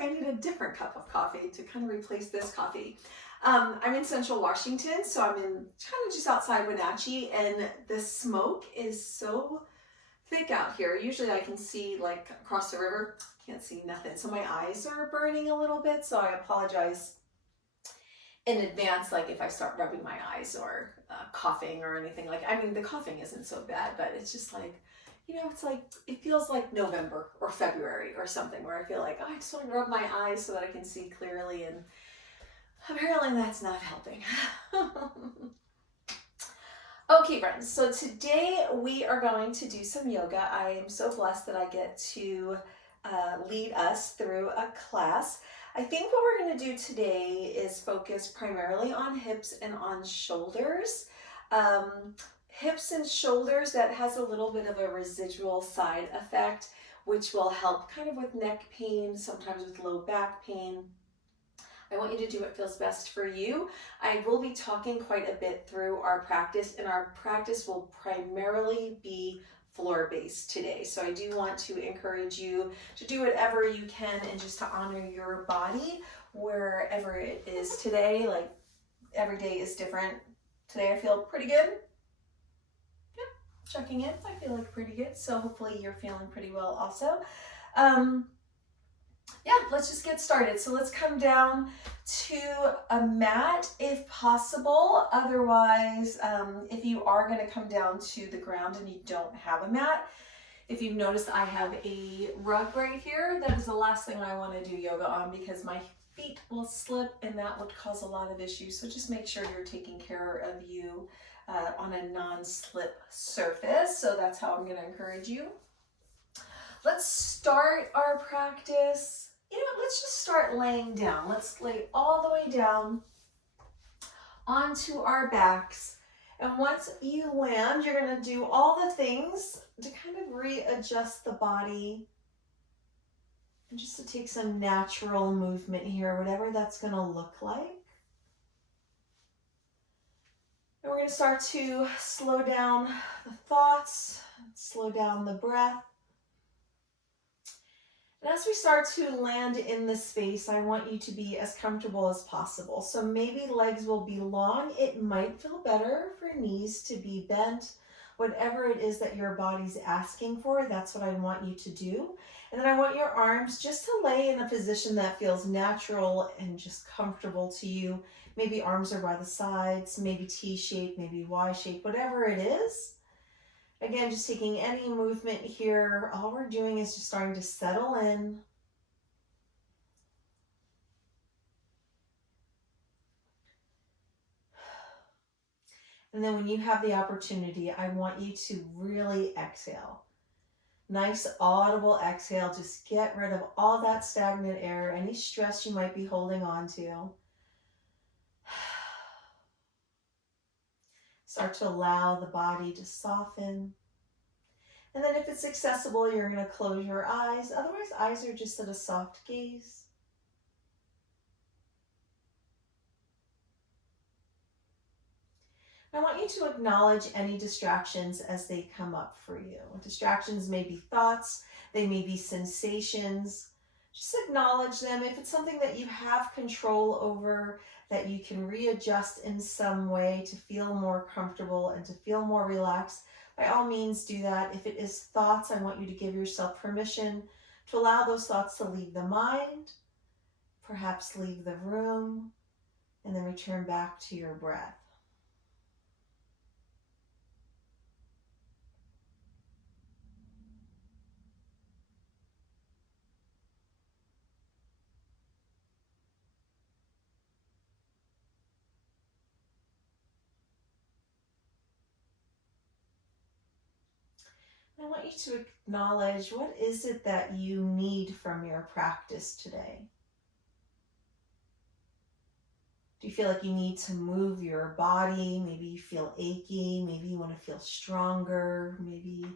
like I need a different cup of coffee to kind of replace this coffee. I'm in Central Washington, so I'm in kind of just outside Wenatchee, and the smoke is so thick out here. Usually I can see like across the river, can't see nothing. So my eyes are burning a little bit, so I apologize in advance, like if I start rubbing my eyes or coughing or anything. Like, I mean, the coughing isn't so bad, but it's just like, you know, it's like, it feels like November or February or something where I feel like, oh, I just want to rub my eyes so that I can see clearly, and apparently that's not helping. Okay, friends, so today we are going to do some yoga. I am so blessed that I get to lead us through a class. I think what we're going to do today is focus primarily on hips and on shoulders. Hips and shoulders, that has a little bit of a residual side effect, which will help kind of with neck pain, sometimes with low back pain. I want you to do what feels best for you. I will be talking quite a bit through our practice, and our practice will primarily be floor-based today. So I do want to encourage you to do whatever you can and just to honor your body wherever it is today. Like, every day is different. Today I feel pretty good. Yep, checking in. I feel like pretty good. So hopefully you're feeling pretty well also. Yeah, let's just get started. So let's come down to a mat if possible. Otherwise, if you are going to come down to the ground and you don't have a mat, if you've noticed, I have a rug right here. That is the last thing I want to do yoga on because my feet will slip and that would cause a lot of issues. So just make sure you're taking care of you on a non-slip surface. So that's how I'm going to encourage you. Let's start our practice. You know what, let's just start laying down. Let's lay all the way down onto our backs. And once you land, you're going to do all the things to kind of readjust the body and just to take some natural movement here, whatever that's going to look like. And we're going to start to slow down the thoughts, slow down the breath. And as we start to land in the space, I want you to be as comfortable as possible. So maybe legs will be long. It might feel better for knees to be bent. Whatever it is that your body's asking for, that's what I want you to do. And then I want your arms just to lay in a position that feels natural and just comfortable to you. Maybe arms are by the sides, maybe T-shape, maybe Y-shape, whatever it is. Again, just taking any movement here, all we're doing is just starting to settle in. And then when you have the opportunity, I want you to really exhale. Nice audible exhale. Just get rid of all that stagnant air, any stress you might be holding on to. Start to allow the body to soften. And then if it's accessible, you're going to close your eyes. Otherwise, eyes are just at a soft gaze. I want you to acknowledge any distractions as they come up for you. Distractions may be thoughts, they may be sensations. Just acknowledge them. If it's something that you have control over, that you can readjust in some way to feel more comfortable and to feel more relaxed, by all means do that. If it is thoughts, I want you to give yourself permission to allow those thoughts to leave the mind, perhaps leave the room, and then return back to your breath. I want you to acknowledge, what is it that you need from your practice today? Do you feel like you need to move your body? Maybe you feel achy. Maybe you want to feel stronger. Maybe the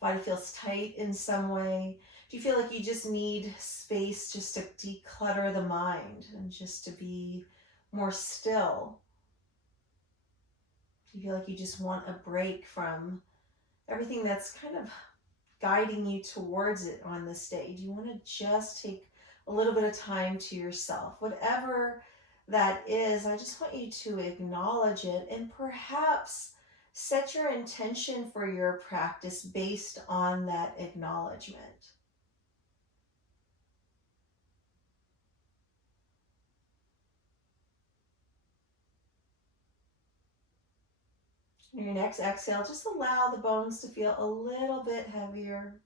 body feels tight in some way. Do you feel like you just need space just to declutter the mind and just to be more still? Do you feel like you just want a break from everything that's kind of guiding you towards it on this day? Do you want to just take a little bit of time to yourself. Whatever that is, I just want you to acknowledge it and perhaps set your intention for your practice based on that acknowledgement. On your next exhale, just allow the bones to feel a little bit heavier.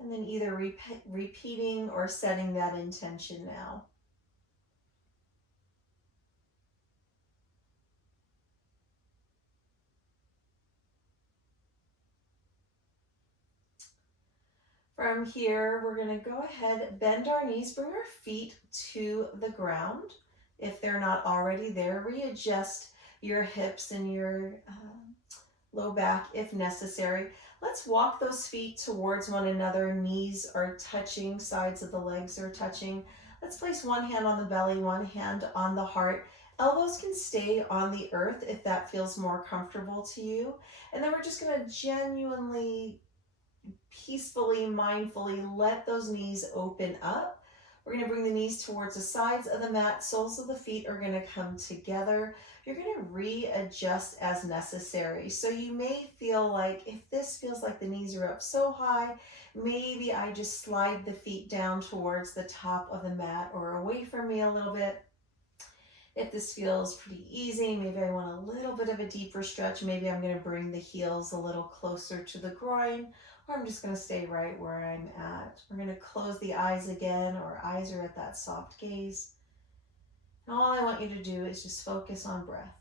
And then either repeating or setting that intention now. From here, we're going to go ahead, bend our knees, bring our feet to the ground. If they're not already there, readjust your hips and your low back if necessary. Let's walk those feet towards one another. Knees are touching, sides of the legs are touching. Let's place one hand on the belly, one hand on the heart. Elbows can stay on the earth if that feels more comfortable to you. And then we're just going to genuinely, peacefully, mindfully let those knees open up. We're going to bring the knees towards the sides of the mat. Soles of the feet are going to come together. You're going to readjust as necessary. So you may feel like, if this feels like the knees are up so high, maybe I just slide the feet down towards the top of the mat or away from me a little bit. If this feels pretty easy, maybe I want a little bit of a deeper stretch. Maybe I'm going to bring the heels a little closer to the groin, or I'm just going to stay right where I'm at. We're going to close the eyes again, or eyes are at that soft gaze. And all I want you to do is just focus on breath.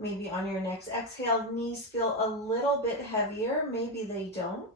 Maybe on your next exhale, knees feel a little bit heavier. Maybe they don't.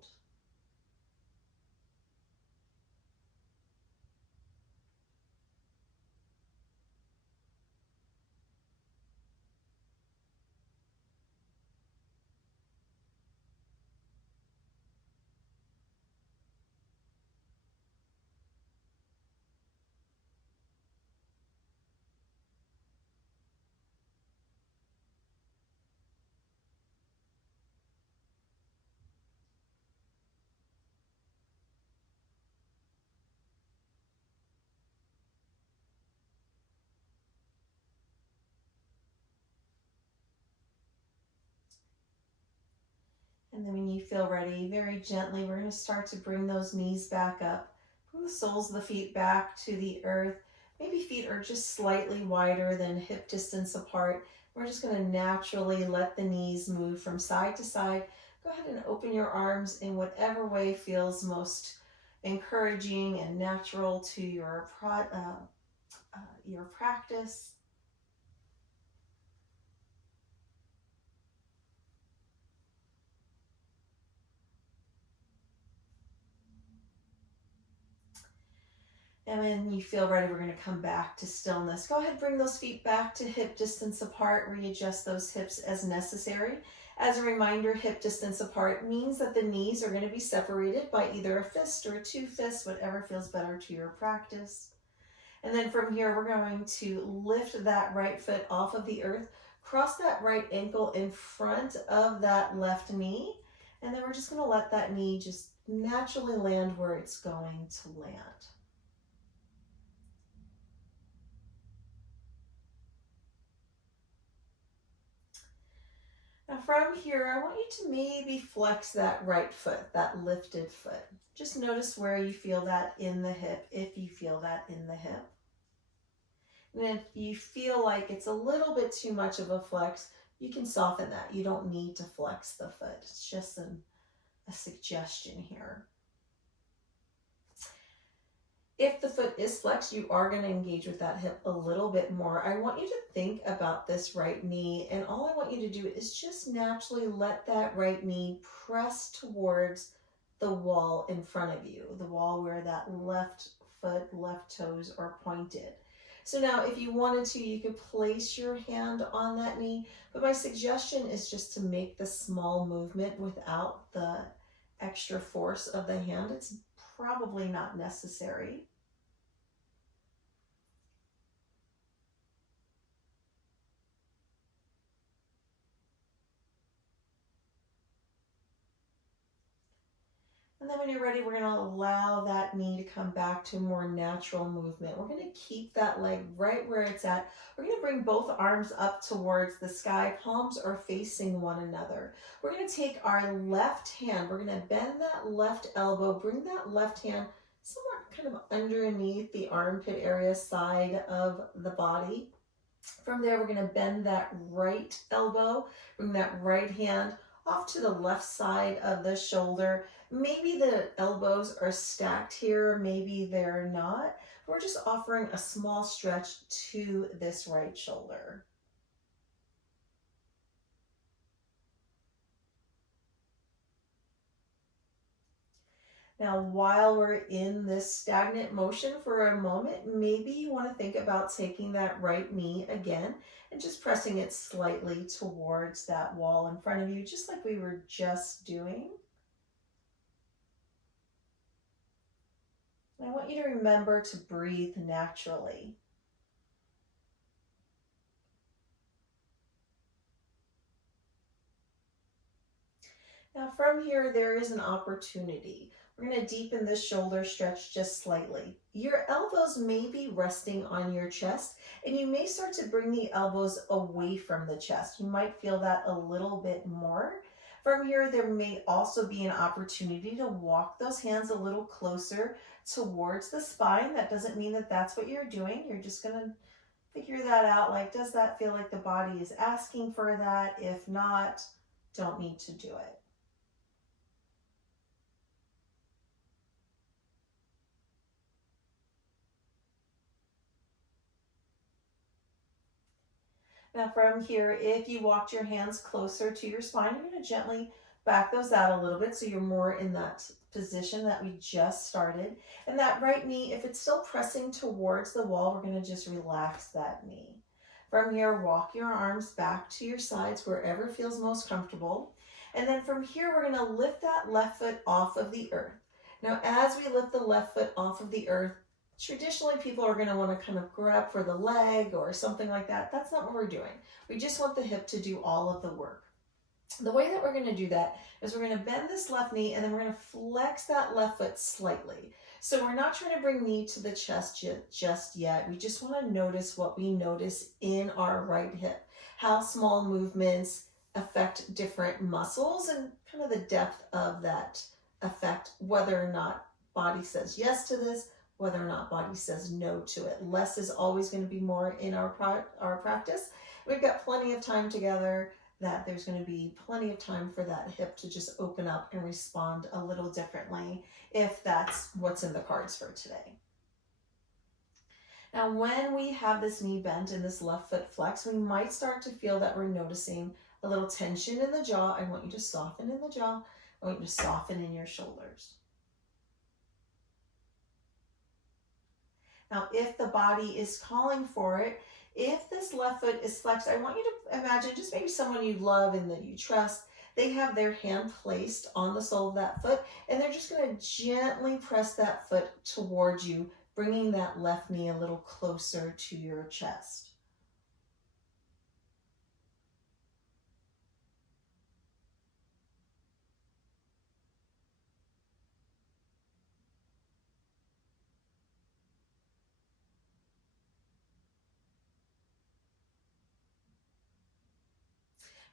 And then when you feel ready, very gently, we're going to start to bring those knees back up. Bring the soles of the feet back to the earth. Maybe feet are just slightly wider than hip distance apart. We're just going to naturally let the knees move from side to side. Go ahead and open your arms in whatever way feels most encouraging and natural to your practice. And when you feel ready, we're going to come back to stillness. Go ahead, bring those feet back to hip distance apart. Readjust those hips as necessary. As a reminder, hip distance apart means that the knees are going to be separated by either a fist or 2 fists, whatever feels better to your practice. And then from here, we're going to lift that right foot off of the earth, cross that right ankle in front of that left knee, and then we're just going to let that knee just naturally land where it's going to land. Now from here, I want you to maybe flex that right foot, that lifted foot. Just notice where you feel that in the hip, if you feel that in the hip. And if you feel like it's a little bit too much of a flex, you can soften that. You don't need to flex the foot. It's just a suggestion here. If the foot is flexed, you are going to engage with that hip a little bit more. I want you to think about this right knee, and all I want you to do is just naturally let that right knee press towards the wall in front of you, the wall where that left foot, left toes are pointed. So now if you wanted to, you could place your hand on that knee, but my suggestion is just to make the small movement without the extra force of the hand. It's probably not necessary. And then when you're ready, we're going to allow that knee to come back to more natural movement. We're going to keep that leg right where it's at. We're going to bring both arms up towards the sky. Palms are facing one another. We're going to take our left hand. We're going to bend that left elbow, bring that left hand somewhat kind of underneath the armpit area side of the body. From there, we're going to bend that right elbow, bring that right hand off to the left side of the shoulder. Maybe the elbows are stacked here, maybe they're not. We're just offering a small stretch to this right shoulder. Now, while we're in this stagnant motion for a moment, maybe you want to think about taking that right knee again and just pressing it slightly towards that wall in front of you, just like we were just doing. And I want you to remember to breathe naturally. Now from here, there is an opportunity. We're going to deepen the shoulder stretch just slightly. Your elbows may be resting on your chest, and you may start to bring the elbows away from the chest. You might feel that a little bit more. From here, there may also be an opportunity to walk those hands a little closer towards the spine. That doesn't mean that that's what you're doing. You're just going to figure that out. Like, does that feel like the body is asking for that? If not, don't need to do it. Now from here, if you walked your hands closer to your spine, you're going to gently back those out a little bit so you're more in that position that we just started. And that right knee, if it's still pressing towards the wall, we're going to just relax that knee. From here, walk your arms back to your sides wherever feels most comfortable. And then from here, we're going to lift that left foot off of the earth. Now, as we lift the left foot off of the earth, traditionally people are going to want to kind of grab for the leg or something like that. That's not what we're doing. We just want the hip to do all of the work. The way that we're going to do that is we're going to bend this left knee and then we're going to flex that left foot slightly. So we're not trying to bring knee to the chest just yet. We just want to notice what we notice in our right hip, how small movements affect different muscles and kind of the depth of that effect, whether or not body says yes to this, whether or not body says no to it. Less is always going to be more in our practice. We've got plenty of time together that there's going to be plenty of time for that hip to just open up and respond a little differently if that's what's in the cards for today. Now, when we have this knee bent and this left foot flex, we might start to feel that we're noticing a little tension in the jaw. I want you to soften in the jaw. I want you to soften in your shoulders. Now, if the body is calling for it, if this left foot is flexed, I want you to imagine just maybe someone you love and that you trust. They have their hand placed on the sole of that foot, and they're just going to gently press that foot towards you, bringing that left knee a little closer to your chest.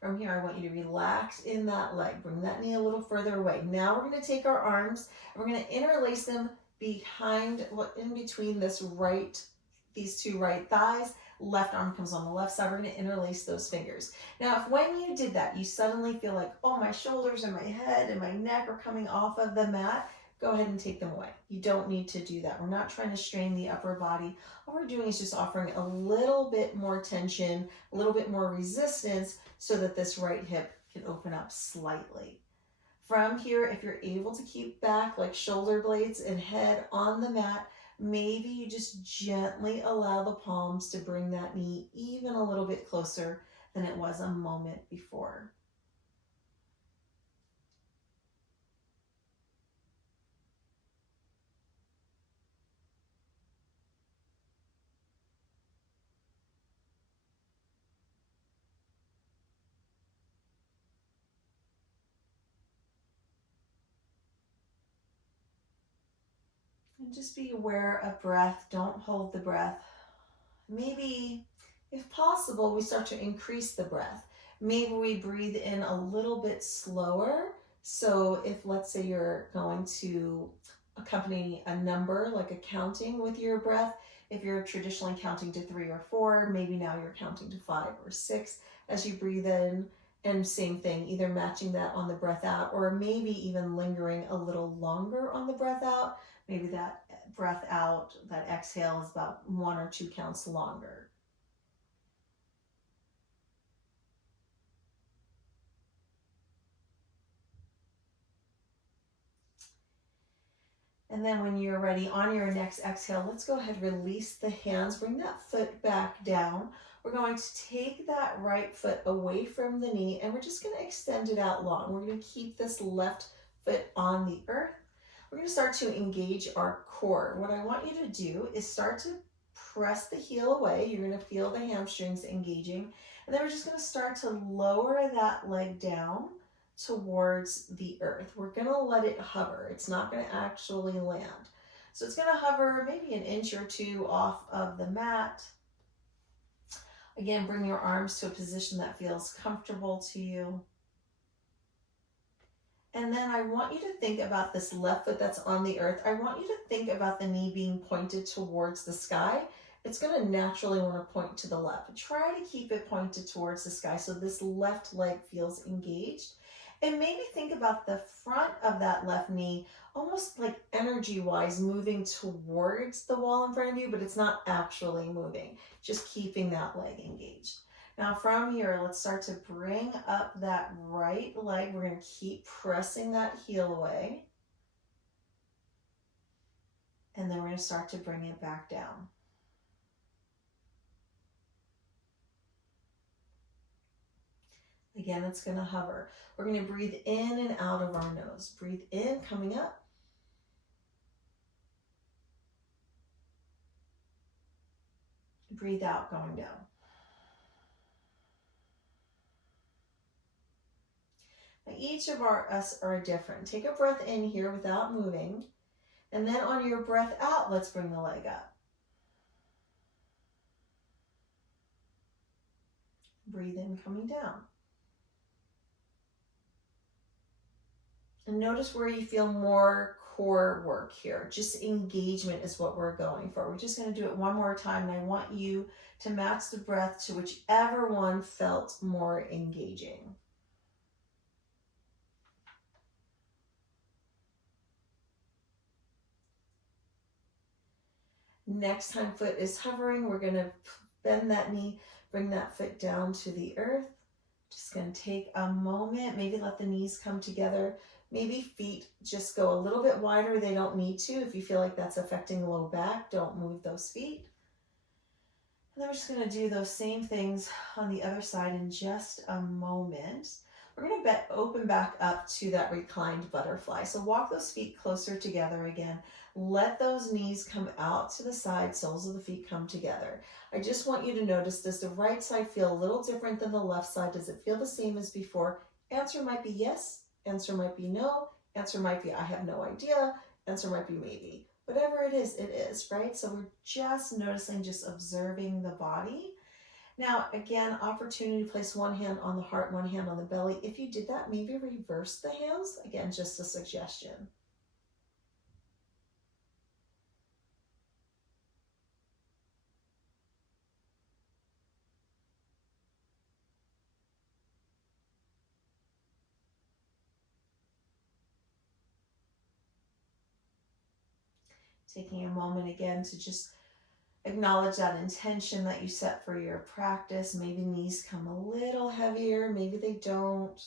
From here, I want you to relax in that leg. Bring that knee a little further away. Now we're going to take our arms and we're going to interlace them behind, in between these two right thighs. Left arm comes on the left side. We're going to interlace those fingers. Now, if when you did that, you suddenly feel like, oh, my shoulders and my head and my neck are coming off of the mat, go ahead and take them away. You don't need to do that. We're not trying to strain the upper body. All we're doing is just offering a little bit more tension, a little bit more resistance so that this right hip can open up slightly. From here, if you're able to keep back like shoulder blades and head on the mat, maybe you just gently allow the palms to bring that knee even a little bit closer than it was a moment before. And just be aware of breath. Don't hold the breath. Maybe, if possible, we start to increase the breath. Maybe we breathe in a little bit slower. So if, let's say, you're going to accompany a number, like a counting with your breath, if you're traditionally counting to 3 or 4, maybe now you're counting to 5 or 6 as you breathe in. And same thing, either matching that on the breath out, or maybe even lingering a little longer on the breath out. Maybe that breath out, that exhale is about 1 or 2 counts longer. And then when you're ready, on your next exhale, let's go ahead, release the hands, bring that foot back down. We're going to take that right foot away from the knee, and we're just going to extend it out long. We're going to keep this left foot on the earth. We're going to start to engage our core. What I want you to do is start to press the heel away. You're going to feel the hamstrings engaging. And then we're just going to start to lower that leg down towards the earth. We're going to let it hover. It's not going to actually land. So it's going to hover maybe an inch or 2 off of the mat. Again, bring your arms to a position that feels comfortable to you. And then I want you to think about this left foot that's on the earth. I want you to think about the knee being pointed towards the sky. It's going to naturally want to point to the left. Try to keep it pointed towards the sky so this left leg feels engaged. And maybe think about the front of that left knee almost like energy-wise moving towards the wall in front of you, but it's not actually moving, just keeping that leg engaged. Now from here, let's start to bring up that right leg. We're going to keep pressing that heel away. And then we're going to start to bring it back down. Again, it's going to hover. We're going to breathe in and out of our nose. Breathe in, coming up. Breathe out, going down. Now, each of us are different. Take a breath in here without moving. And then on your breath out, let's bring the leg up. Breathe in, coming down. And notice where you feel more core work here. Just engagement is what we're going for. We're just going to do it one more time, and I want you to match the breath to whichever one felt more engaging. Next time foot is hovering, we're going to bend that knee, bring that foot down to the earth. Just going to take a moment, maybe let the knees come together. Maybe feet just go a little bit wider. They don't need to. If you feel like that's affecting low back, don't move those feet. And then we're just going to do those same things on the other side in just a moment. We're going to open back up to that reclined butterfly. So walk those feet closer together again. Let those knees come out to the side, soles of the feet come together. I just want you to notice, does the right side feel a little different than the left side? Does it feel the same as before? Answer might be yes. Answer might be no. Answer might be I have no idea. Answer might be maybe. Whatever it is, right? So we're just noticing, just observing the body. Now, again, opportunity to place one hand on the heart, one hand on the belly. If you did that, maybe reverse the hands. Again, just a suggestion. Taking a moment again to just acknowledge that intention that you set for your practice. Maybe knees come a little heavier, maybe they don't.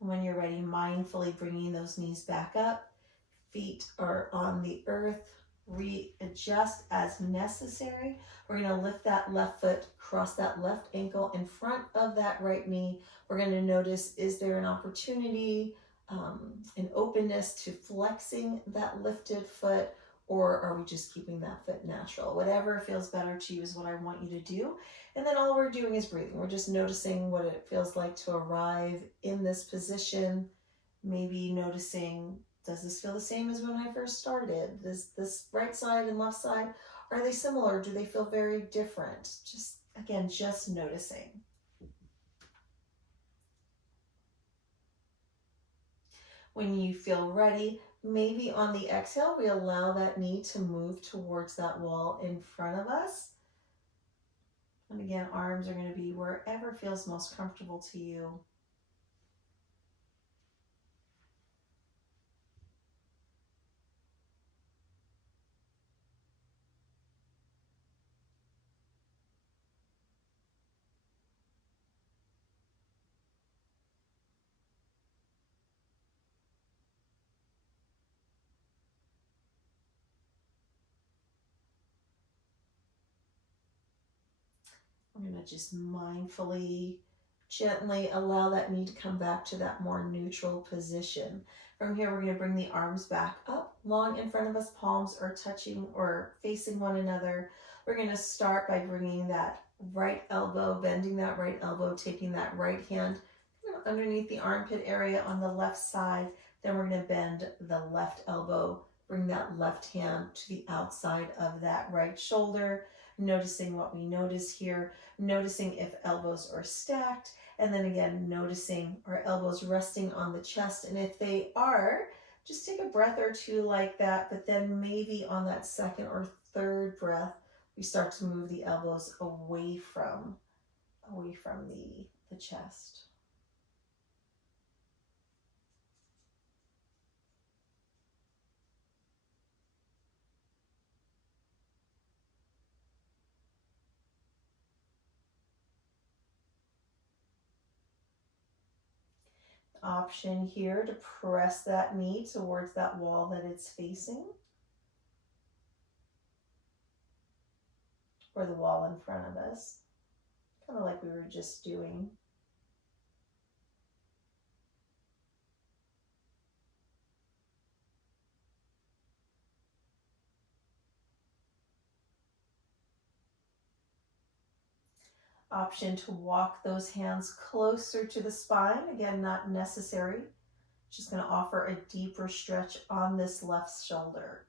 And when you're ready, mindfully bringing those knees back up, feet are on the earth, readjust as necessary. We're going to lift that left foot, cross that left ankle in front of that right knee. We're going to notice, is there an opportunity, an openness to flexing that lifted foot, or are we just keeping that foot natural? Whatever feels better to you is what I want you to do. And then all we're doing is breathing. We're just noticing what it feels like to arrive in this position, maybe noticing, does this feel the same as when I first started? Does this right side and left side, are they similar? Do they feel very different? Just, again, just noticing. When you feel ready, maybe on the exhale, we allow that knee to move towards that wall in front of us. And again, arms are going to be wherever feels most comfortable to you. I'm going to just mindfully, gently allow that knee to come back to that more neutral position. From here, we're going to bring the arms back up, long in front of us, palms are touching or facing one another. We're going to start by bringing that right elbow, bending that right elbow, taking that right hand underneath the armpit area on the left side. Then we're going to bend the left elbow, bring that left hand to the outside of that right shoulder, noticing what we notice here, noticing if elbows are stacked, and then again, noticing our elbows resting on the chest. And if they are, just take a breath or two like that, but then maybe on that second or third breath, we start to move the elbows away from the chest. Option here to press that knee towards that wall that it's facing, or the wall in front of us, kind of like we were just doing. Option to walk those hands closer to the spine, again, not necessary. Just going to offer a deeper stretch on this left shoulder.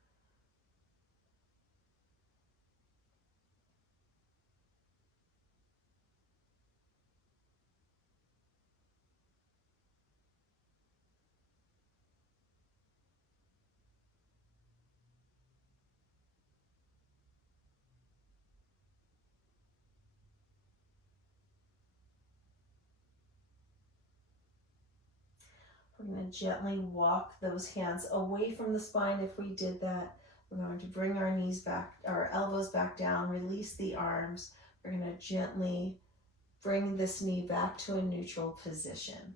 We're going to gently walk those hands away from the spine. If we did that, we're going to bring our knees back, our elbows back down, release the arms. We're going to gently bring this knee back to a neutral position.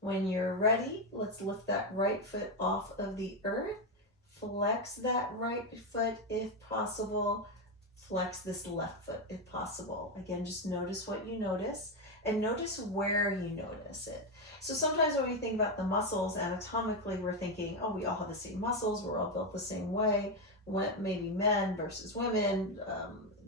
When you're ready, let's lift that right foot off of the earth. Flex that right foot if possible. Flex this left foot if possible. Again, just notice what you notice and notice where you notice it. So sometimes when we think about the muscles anatomically, we're thinking, oh, we all have the same muscles, we're all built the same way. Maybe men versus women,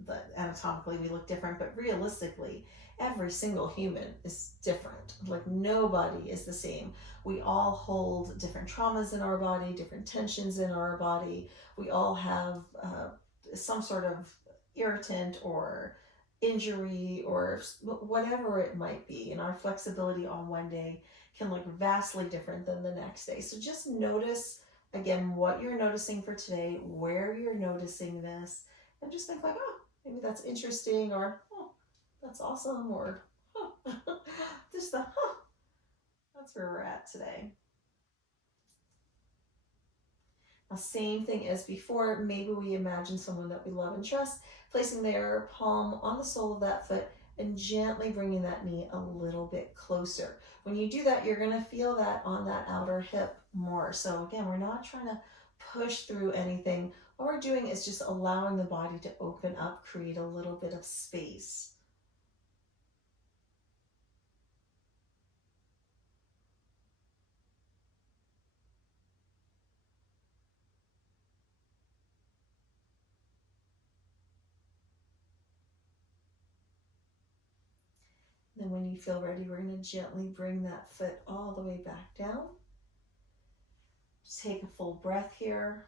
but anatomically we look different, but realistically, every single human is different. Like nobody is the same. We all hold different traumas in our body, different tensions in our body. We all have some sort of irritant or injury or whatever it might be, and our flexibility on one day can look vastly different than the next day. So just notice again what you're noticing for today, where you're noticing this, and just think like, oh, maybe that's interesting, or oh, that's awesome, or oh, just the, huh, that's where we're at today. Now, same thing as before, maybe we imagine someone that we love and trust, placing their palm on the sole of that foot and gently bringing that knee a little bit closer. When you do that, you're going to feel that on that outer hip more. So again, we're not trying to push through anything. What we're doing is just allowing the body to open up, create a little bit of space. Then when you feel ready, we're going to gently bring that foot all the way back down. Just take a full breath here.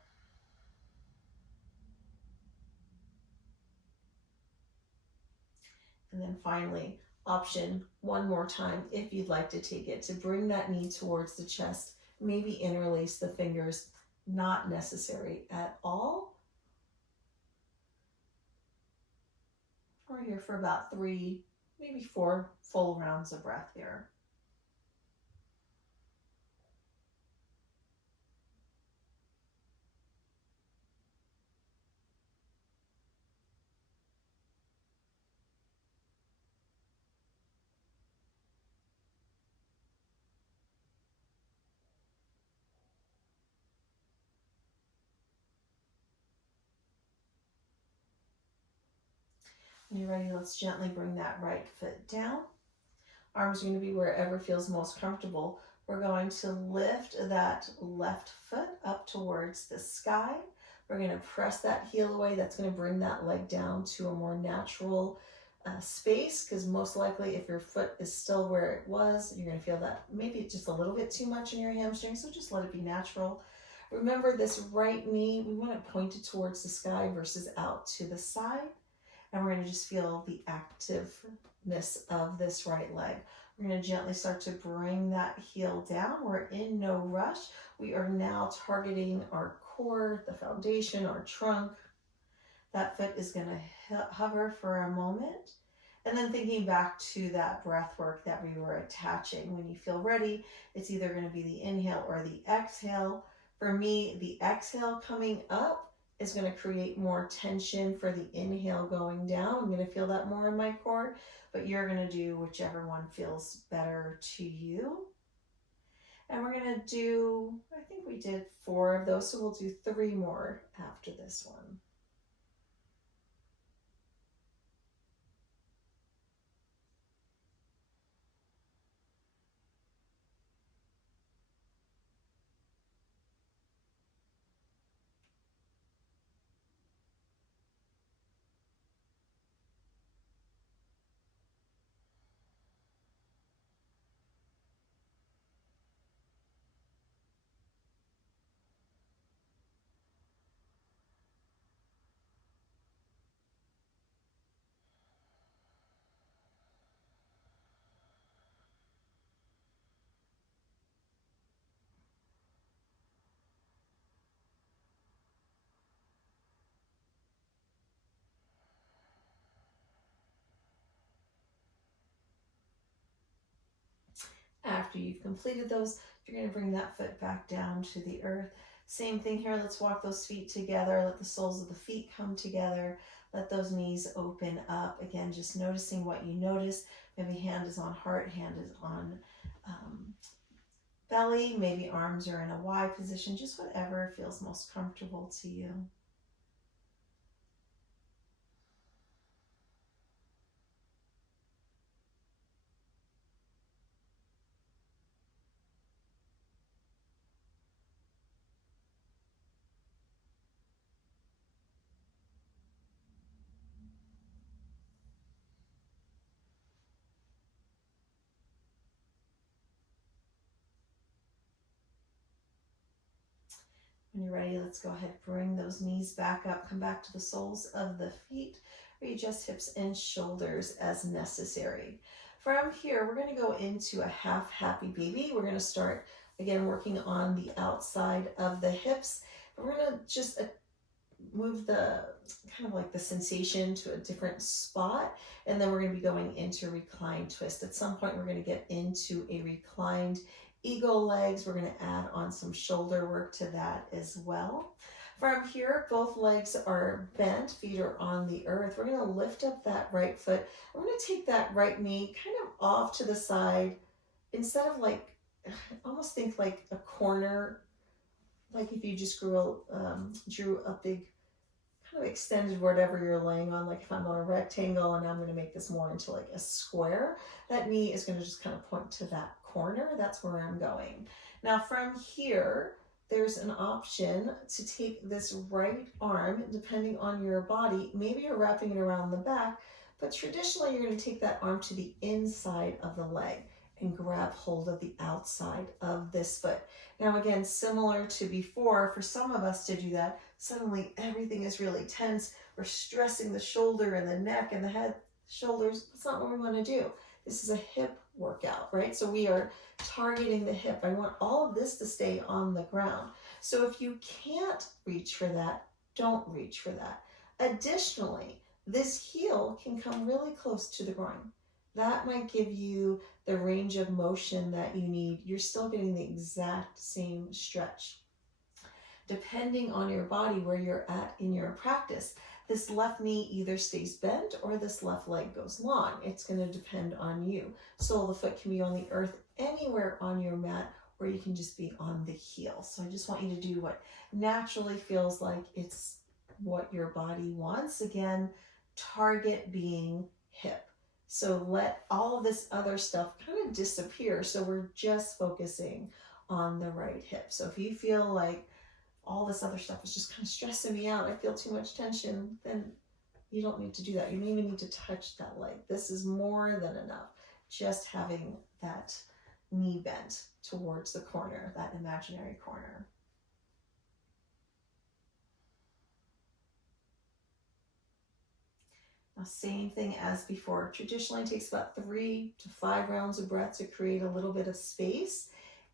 And then finally, option one more time, if you'd like to take it, to bring that knee towards the chest, maybe interlace the fingers, not necessary at all. We're here for about 3, maybe 4 full rounds of breath here. When you're ready, let's gently bring that right foot down. Arms are going to be wherever feels most comfortable. We're going to lift that left foot up towards the sky. We're going to press that heel away. That's going to bring that leg down to a more natural space, because most likely if your foot is still where it was, you're going to feel that maybe just a little bit too much in your hamstring, so just let it be natural. Remember, this right knee, we want it pointed towards the sky versus out to the side. And we're going to just feel the activeness of this right leg. We're going to gently start to bring that heel down. We're in no rush. We are now targeting our core, the foundation, our trunk. That foot is going to hover for a moment. And then thinking back to that breath work that we were attaching. When you feel ready, it's either going to be the inhale or the exhale. For me, the exhale coming up is going to create more tension for the inhale going down. I'm going to feel that more in my core, but you're going to do whichever one feels better to you. And we're going to do, I think we did 4 of those, so we'll do 3 more after this one. After you've completed those, you're going to bring that foot back down to the earth. Same thing here. Let's walk those feet together. Let the soles of the feet come together. Let those knees open up. Again, just noticing what you notice. Maybe hand is on heart, hand is on belly. Maybe arms are in a Y position. Just whatever feels most comfortable to you. When you're ready, let's go ahead, bring those knees back up, come back to the soles of the feet, readjust hips and shoulders as necessary. From here, we're going to go into a half happy baby. We're going to start, again, working on the outside of the hips. We're going to just move the kind of like the sensation to a different spot, and then we're going to be going into reclined twist. At some point we're going to get into a reclined eagle legs. We're going to add on some shoulder work to that as well. From here, both legs are bent, feet are on the earth. We're going to lift up that right foot. I'm going to take that right knee kind of off to the side, instead of like, almost think like a corner, like if you just drew a big kind of extended whatever you're laying on. Like if I'm on a rectangle and I'm going to make this more into like a square, that knee is going to just kind of point to that corner. That's where I'm going. Now from here, there's an option to take this right arm, depending on your body. Maybe you're wrapping it around the back, but traditionally you're going to take that arm to the inside of the leg and grab hold of the outside of this foot. Now again, similar to before, for some of us to do that, suddenly everything is really tense. We're stressing the shoulder and the neck and the head, shoulders. That's not what we want to do. This is a hip workout, right? So we are targeting the hip. I want all of this to stay on the ground. So if you can't reach for that, don't reach for that. Additionally, this heel can come really close to the groin. That might give you the range of motion that you need. You're still getting the exact same stretch. Depending on your body, where you're at in your practice, this left knee either stays bent or this left leg goes long. It's going to depend on you. Sole of the foot can be on the earth anywhere on your mat, or you can just be on the heel. So I just want you to do what naturally feels like it's what your body wants. Again, target being hip. So let all of this other stuff kind of disappear. So we're just focusing on the right hip. So if you feel like all this other stuff is just kind of stressing me out, I feel too much tension, then you don't need to do that. You don't even need to touch that leg. This is more than enough. Just having that knee bent towards the corner, that imaginary corner. Now, same thing as before. Traditionally, it takes about 3 to 5 rounds of breath to create a little bit of space.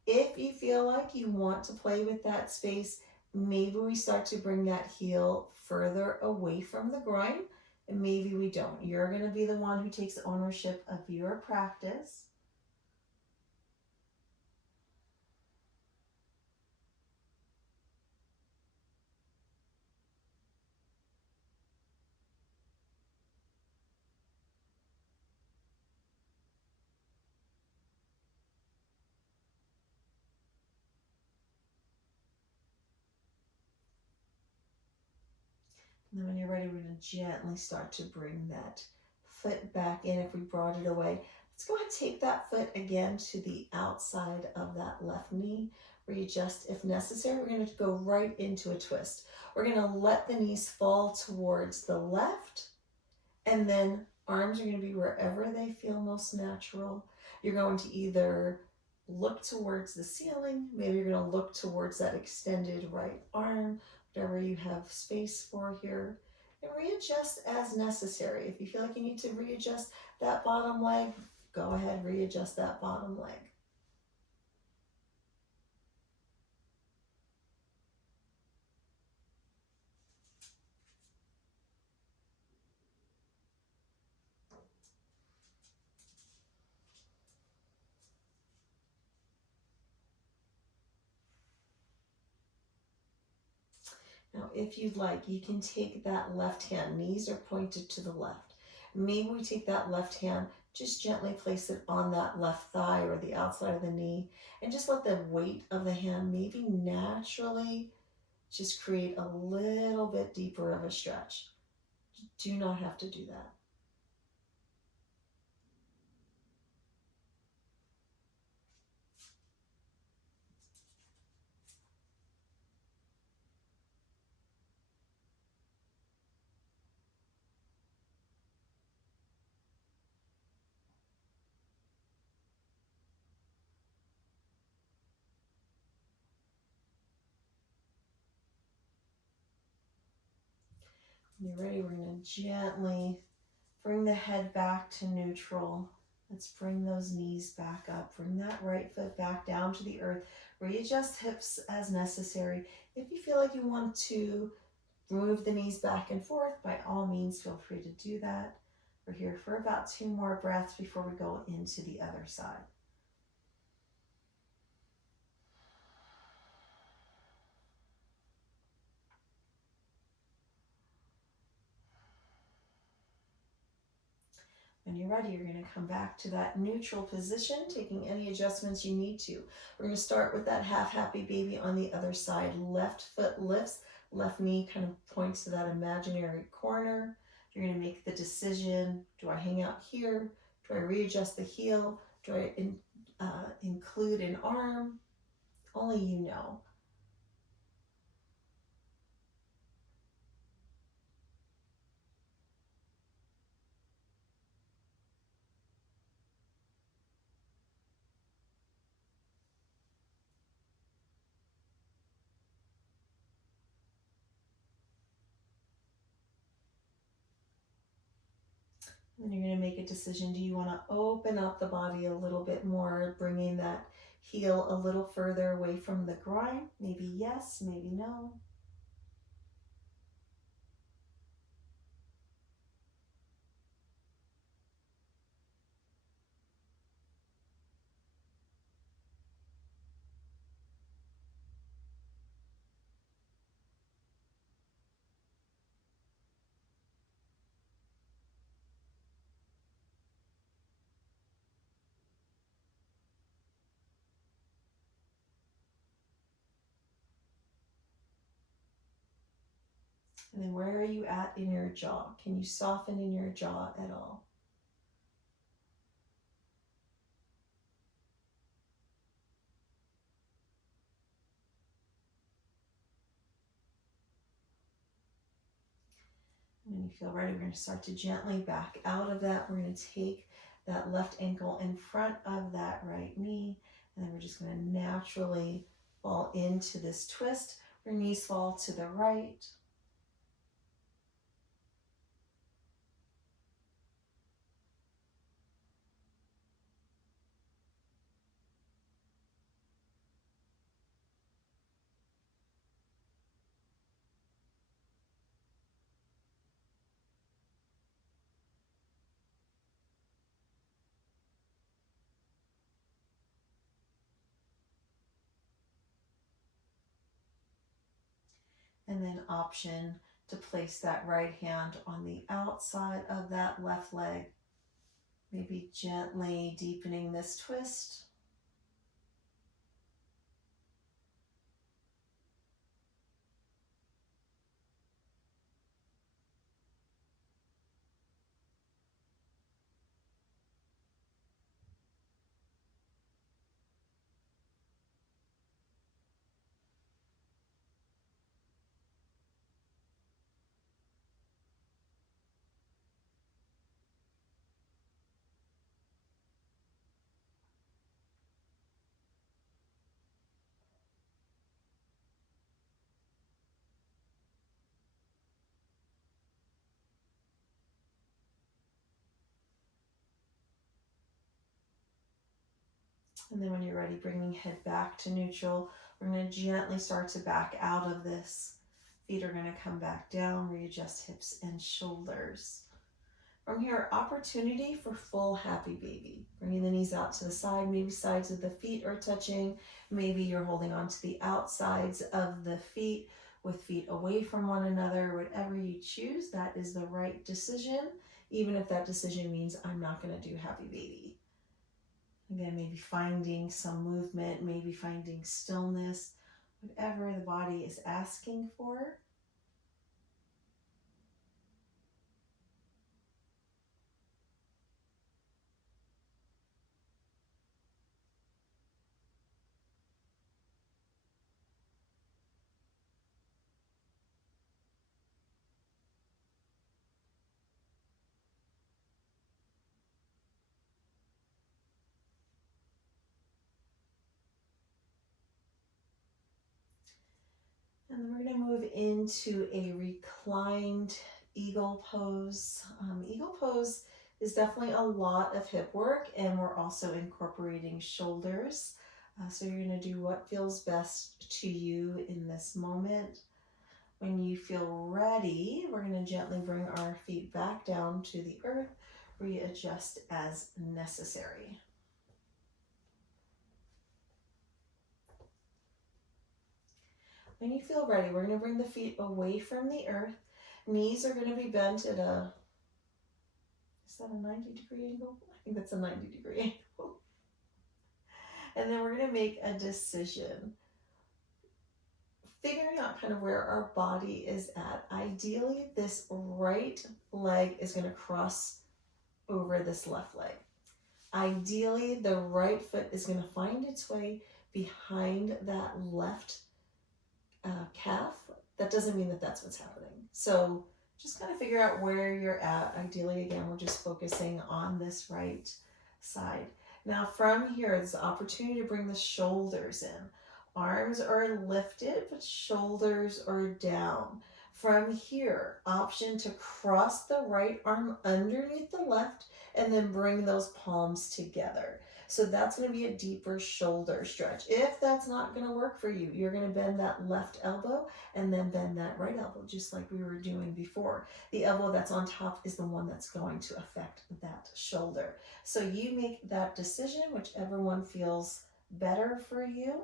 If you feel like you want to play with that space, maybe we start to bring that heel further away from the groin, and maybe we don't. You're going to be the one who takes ownership of your practice. And then when you're ready, we're going to gently start to bring that foot back in. If we brought it away, let's go ahead and take that foot again to the outside of that left knee. Readjust if necessary. We're going to go right into a twist. We're going to let the knees fall towards the left, and then arms are going to be wherever they feel most natural. You're going to either look towards the ceiling, maybe you're going to look towards that extended right arm, whatever you have space for here, and readjust as necessary. If you feel like you need to readjust that bottom leg, go ahead, readjust that bottom leg. Now, if you'd like, you can take that left hand, knees are pointed to the left. Maybe we take that left hand, just gently place it on that left thigh or the outside of the knee, and just let the weight of the hand maybe naturally just create a little bit deeper of a stretch. You do not have to do that. When you're ready, we're going to gently bring the head back to neutral. Let's bring those knees back up. Bring that right foot back down to the earth. Readjust hips as necessary. If you feel like you want to move the knees back and forth, by all means, feel free to do that. We're here for about 2 more breaths before we go into the other side. When you're ready, you're going to come back to that neutral position, taking any adjustments you need to. We're going to start with that half happy baby on the other side. Left foot lifts, left knee kind of points to that imaginary corner. You're going to make the decision, do I hang out here? Do I readjust the heel? Do I include an arm? Only you know. And you're going to make a decision. Do you want to open up the body a little bit more, bringing that heel a little further away from the groin? Maybe yes, maybe no. And then where are you at in your jaw? Can you soften in your jaw at all? And when you feel ready, we're going to start to gently back out of that. We're going to take that left ankle in front of that right knee. And then we're just going to naturally fall into this twist. Your knees fall to the right. And then option to place that right hand on the outside of that left leg. Maybe gently deepening this twist. And then when you're ready, bringing head back to neutral, we're going to gently start to back out of this. Feet are going to come back down, readjust hips and shoulders. From here, opportunity for full happy baby. Bringing the knees out to the side, maybe sides of the feet are touching. Maybe you're holding on to the outsides of the feet with feet away from one another. Whatever you choose, that is the right decision, even if that decision means I'm not going to do happy baby. Again, maybe finding some movement, maybe finding stillness, whatever the body is asking for. And then we're going to move into a reclined eagle pose. Eagle pose is definitely a lot of hip work, and we're also incorporating shoulders. So you're going to do what feels best to you in this moment. When you feel ready, we're going to gently bring our feet back down to the earth, readjust as necessary. When you feel ready, we're going to bring the feet away from the earth. Knees are going to be bent at a, is that a 90-degree angle? I think that's a 90-degree angle. And then we're going to make a decision, figuring out kind of where our body is at. Ideally, this right leg is going to cross over this left leg. Ideally, the right foot is going to find its way behind that left calf. That doesn't mean that that's what's happening. So just kind of figure out where you're at. Ideally, again, we're just focusing on this right side. Now from here, there's the opportunity to bring the shoulders in. Arms are lifted, but shoulders are down. From here, option to cross the right arm underneath the left and then bring those palms together. So that's going to be a deeper shoulder stretch. If that's not going to work for you, you're going to bend that left elbow and then bend that right elbow, just like we were doing before. The elbow that's on top is the one that's going to affect that shoulder. So you make that decision, whichever one feels better for you.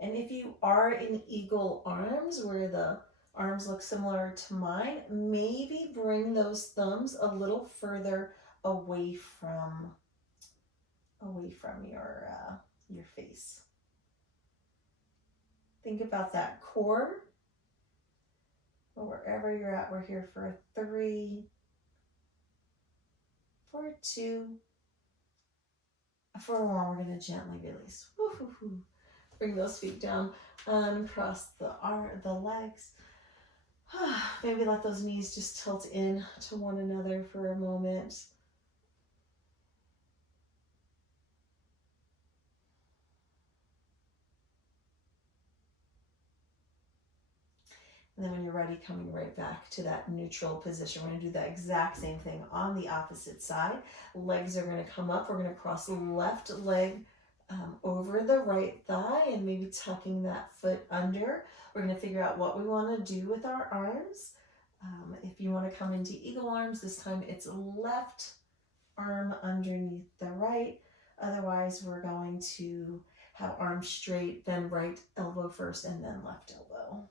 And if you are in eagle arms, where the arms look similar to mine, maybe bring those thumbs a little further away from your face. Think about that core. But wherever you're at, we're here for a 3, for a 2, for a 1. We're going to gently release. Woo-hoo-hoo. Bring those feet down, uncross the legs. Maybe let those knees just tilt in to one another for a moment. And then when you're ready, coming right back to that neutral position. We're going to do that exact same thing on the opposite side. Legs are going to come up. We're going to cross the left leg over the right thigh and maybe tucking that foot under. We're going to figure out what we want to do with our arms. If you want to come into eagle arms, this time it's left arm underneath the right. Otherwise, we're going to have arms straight, then right elbow first, and then left elbow.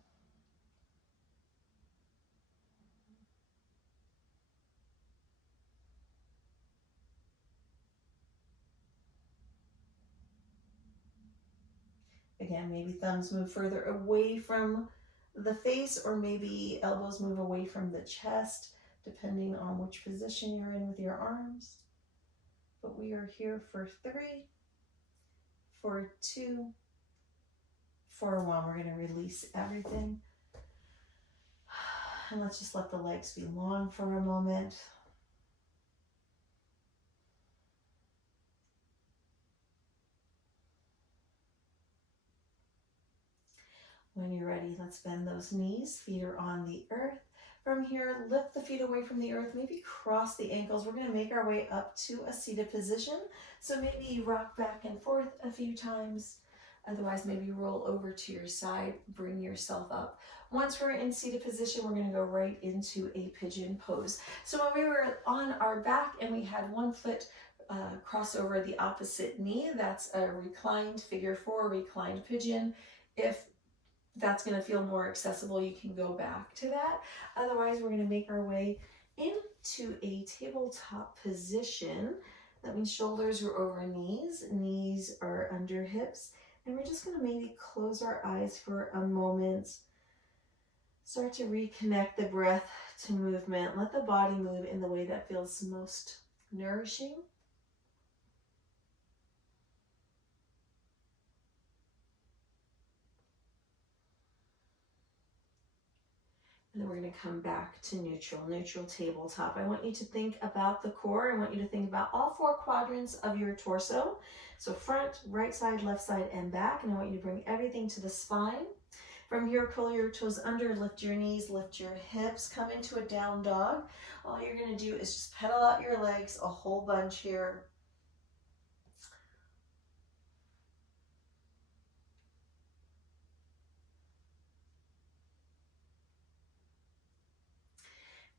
Again, maybe thumbs move further away from the face, or maybe elbows move away from the chest, depending on which position you're in with your arms. But we are here for 3, for 2, for 1. We're going to release everything. And let's just let the legs be long for a moment. When you're ready, let's bend those knees. Feet are on the earth. From here, lift the feet away from the earth. Maybe cross the ankles. We're going to make our way up to a seated position. So maybe you rock back and forth a few times. Otherwise, maybe roll over to your side. Bring yourself up. Once we're in seated position, we're going to go right into a pigeon pose. So when we were on our back and we had one foot cross over the opposite knee, that's a reclined figure 4, reclined pigeon. If that's going to feel more accessible, you can go back to that. Otherwise, we're going to make our way into a tabletop position. That means shoulders are over knees, knees are under hips, and we're just going to maybe close our eyes for a moment. Start to reconnect the breath to movement. Let the body move in the way that feels most nourishing. And then we're going to come back to neutral tabletop. I want you to think about the core. I want you to think about all 4 quadrants of your torso. So front, right side, left side, and back. And I want you to bring everything to the spine. From here, curl your toes under, lift your knees, lift your hips, come into a down dog. All you're going to do is just pedal out your legs a whole bunch here.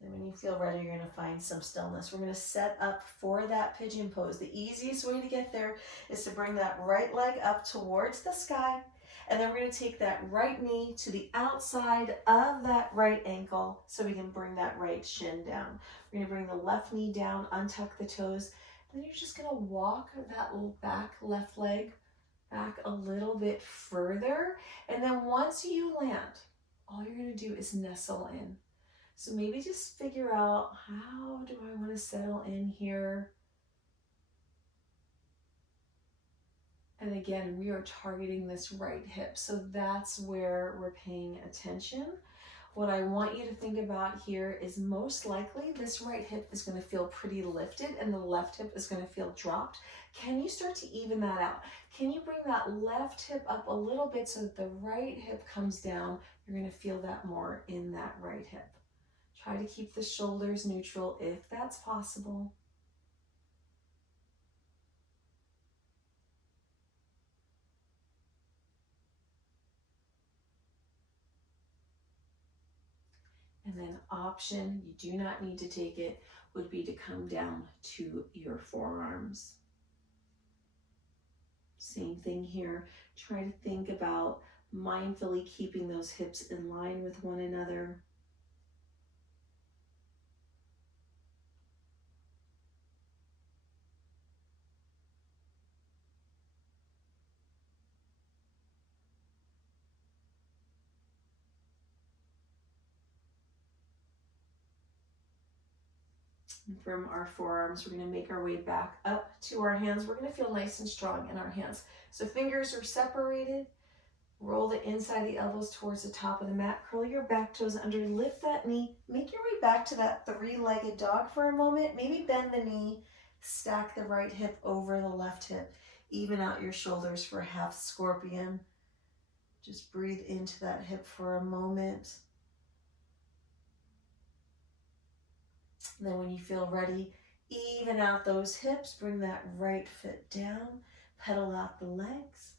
And when you feel ready, you're going to find some stillness. We're going to set up for that pigeon pose. The easiest way to get there is to bring that right leg up towards the sky. And then we're going to take that right knee to the outside of that right ankle so we can bring that right shin down. We're going to bring the left knee down, untuck the toes. Then you're just going to walk that back left leg back a little bit further. And then once you land, all you're going to do is nestle in. So maybe just figure out, how do I want to settle in here? And again, we are targeting this right hip. So that's where we're paying attention. What I want you to think about here is most likely this right hip is going to feel pretty lifted and the left hip is going to feel dropped. Can you start to even that out? Can you bring that left hip up a little bit so that the right hip comes down? You're going to feel that more in that right hip. Try to keep the shoulders neutral if that's possible. And then option, you do not need to take it, would be to come down to your forearms. Same thing here. Try to think about mindfully keeping those hips in line with one another. From our forearms, we're going to make our way back up to our hands. We're going to feel nice and strong in our hands. So fingers are separated. Roll the inside of the elbows towards the top of the mat. Curl your back toes under. Lift that knee. Make your way back to that three-legged dog for a moment. Maybe bend the knee. Stack the right hip over the left hip. Even out your shoulders for half scorpion. Just breathe into that hip for a moment. Then when you feel ready, even out those hips, bring that right foot down, pedal out the legs.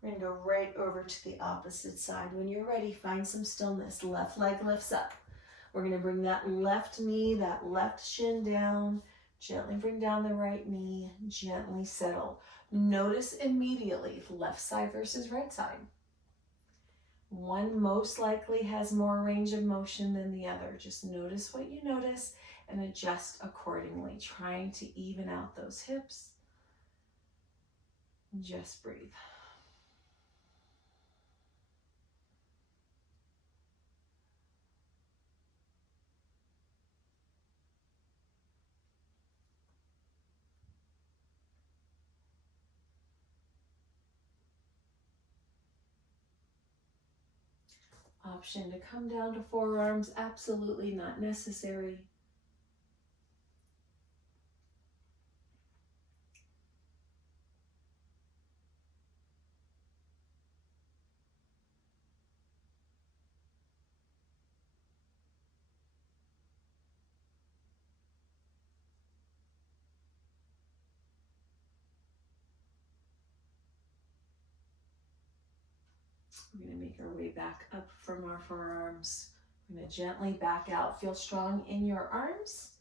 We're gonna go right over to the opposite side. When you're ready, find some stillness. Left leg lifts up. We're gonna bring that left knee, that left shin down, gently bring down the right knee, gently settle. Notice immediately left side versus right side. One most likely has more range of motion than the other. Just notice what you notice and adjust accordingly, trying to even out those hips. Just breathe. Option to come down to forearms, absolutely not necessary. We're going to make our way back up from our forearms. We're going to gently back out. Feel strong in your arms.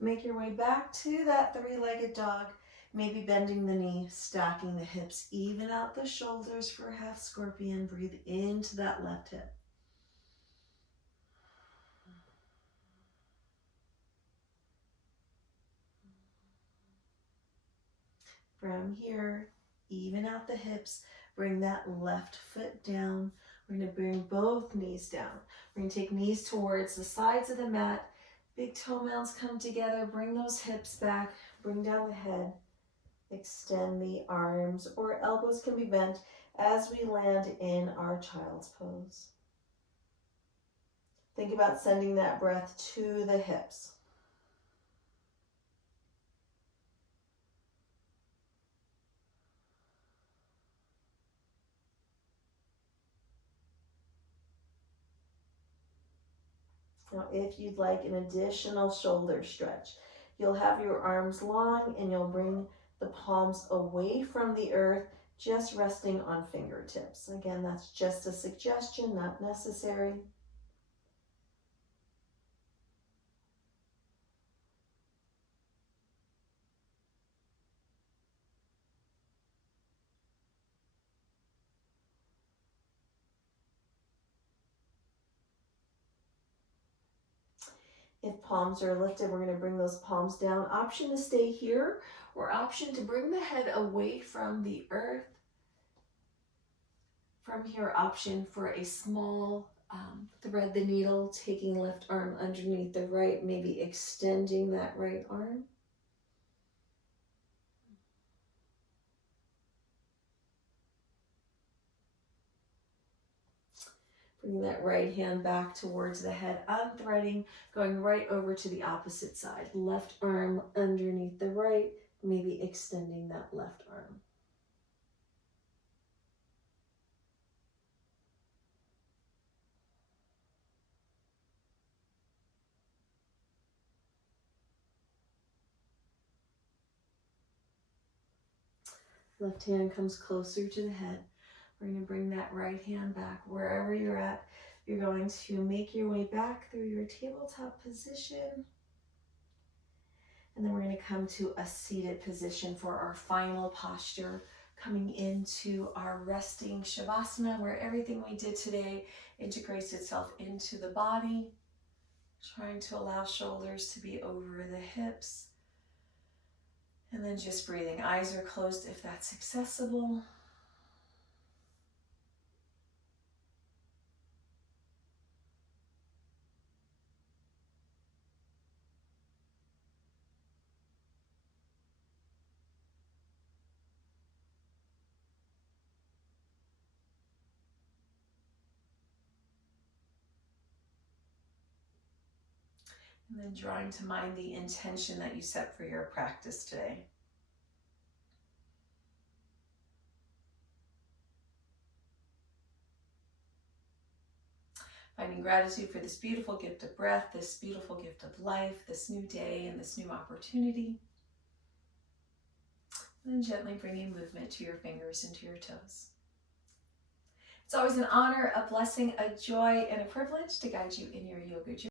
Make your way back to that three-legged dog. Maybe bending the knee, stacking the hips. Even out the shoulders for half scorpion. Breathe into that left hip. From here, even out the hips. Bring that left foot down. We're going to bring both knees down. We're going to take knees towards the sides of the mat. Big toe mounds come together. Bring those hips back. Bring down the head. Extend the arms, or elbows can be bent as we land in our child's pose. Think about sending that breath to the hips. Now, if you'd like an additional shoulder stretch, you'll have your arms long and you'll bring the palms away from the earth, just resting on fingertips. Again, that's just a suggestion, not necessary. If palms are lifted, we're going to bring those palms down. Option to stay here, or option to bring the head away from the earth. From here, option for a small thread the needle, taking left arm underneath the right, maybe extending that right arm. Bring that right hand back towards the head, unthreading, going right over to the opposite side. Left arm underneath the right, maybe extending that left arm. Left hand comes closer to the head. We're going to bring that right hand back wherever you're at. You're going to make your way back through your tabletop position. And then we're going to come to a seated position for our final posture, coming into our resting Shavasana, where everything we did today integrates itself into the body. Trying to allow shoulders to be over the hips. And then just breathing. Eyes are closed if that's accessible. And then drawing to mind the intention that you set for your practice today. Finding gratitude for this beautiful gift of breath, this beautiful gift of life, this new day, and this new opportunity. And then gently bringing movement to your fingers and to your toes. It's always an honor, a blessing, a joy, and a privilege to guide you in your yoga journey.